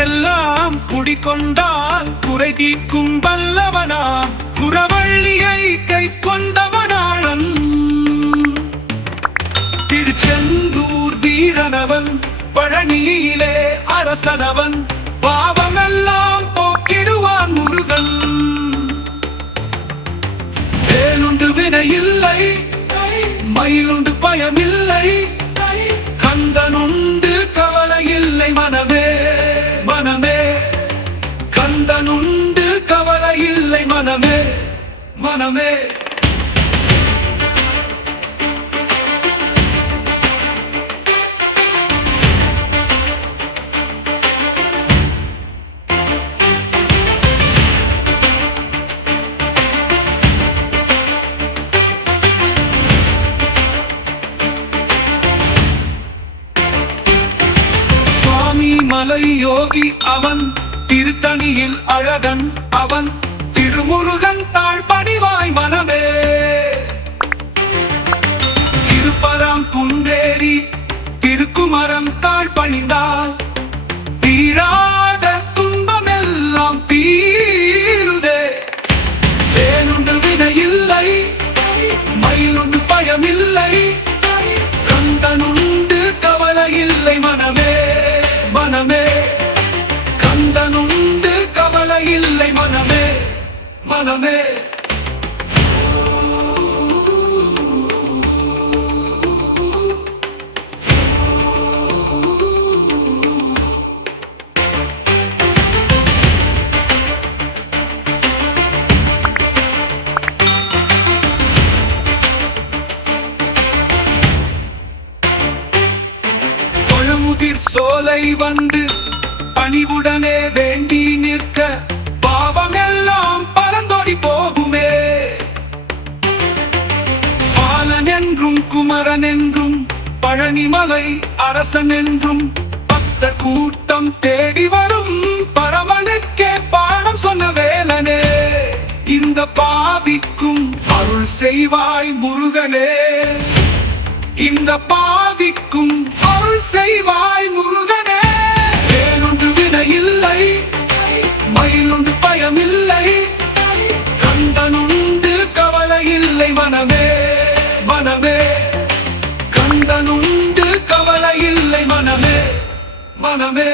என்றெல்லாம் குடிகொண்டால் குறை தீர்க்கும் வல்லவனா குறவள்ளியை கை கொண்டவனாளன் திருச்செந்தூர் வீரனவன் பழனியிலே அரசனவன் பாவமெல்லாம் போக்கிடுவான் முருகன் வேலுண்டு வினையில்லை மயிலுண்டு பயமில்லை கந்தனுண்டு கவலையில்லை மனமே மனமே கந்தனுண்டு கவலையில்லை மனமே மனமே மலை யோகி அவன் திருத்தணியில் அழகன் அவன் திருமுருகன் தாழ் பணிவாய் மனமே திருப்பராம் குன்றேறி திருக்குமரம் தாழ் பணிந்தால் தீராத துன்பமெல்லாம் தீருதே வேலுண்டு வினையில்லை மயிலுண்டு பயமில்லை கந்தனுண்டு கவலையில்லை மனமே மனமே கந்தனுண்டு கவலையில்லை மனமே மனமே முதிர் சோலை வந்து பணிவுடனே வேண்டி நிற்க பாவமெல்லாம் பரந்தோடி போகுமே பாலன் என்றும் குமரன் என்றும் பழனிமலை அரசன் என்றும் பக்த கூட்டம் தேடி வரும் பரமனுக்கே பாடம் சொன்ன வேலனே இந்த பாவிக்கும் அருள் செய்வாய் முருகனே இந்த பாவிக்கும் அருள் செய்வாய் முருகனே வேலுண்டு வினையில்லை மயிலுண்டு பயமில்லை கந்தனுண்டு கவலையில்லை மனமே மனமே கந்தனுண்டு கவலையில்லை மனமே மனமே